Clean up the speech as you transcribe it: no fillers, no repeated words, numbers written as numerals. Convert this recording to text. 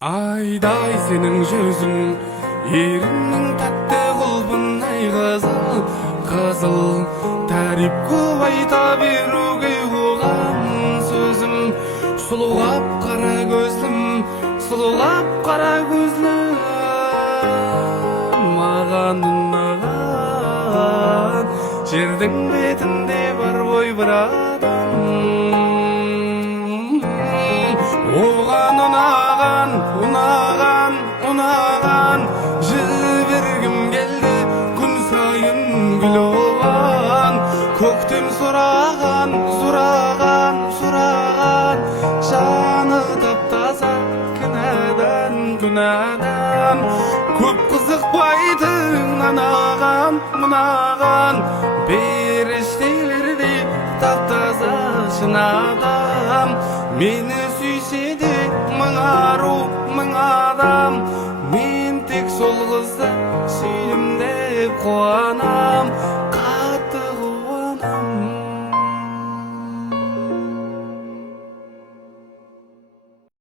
Ayday senin sözün, yerimnin tatlı kulbun ay kızıl, kızıl. Tarif көп ayta beruge oğan sözüm. Sululap kara gözlüm, sululap kara gözlüm. Mağan unağan, жердің бетінде бар бой бір адам. Оған unağan жібергім келді, күн сайын гүл оған. Көктем сұраған, жаны таптаса күнәдан. Көп қызықпайтын анаған, мұнаған, періштелердей таптаса шын адам. Мені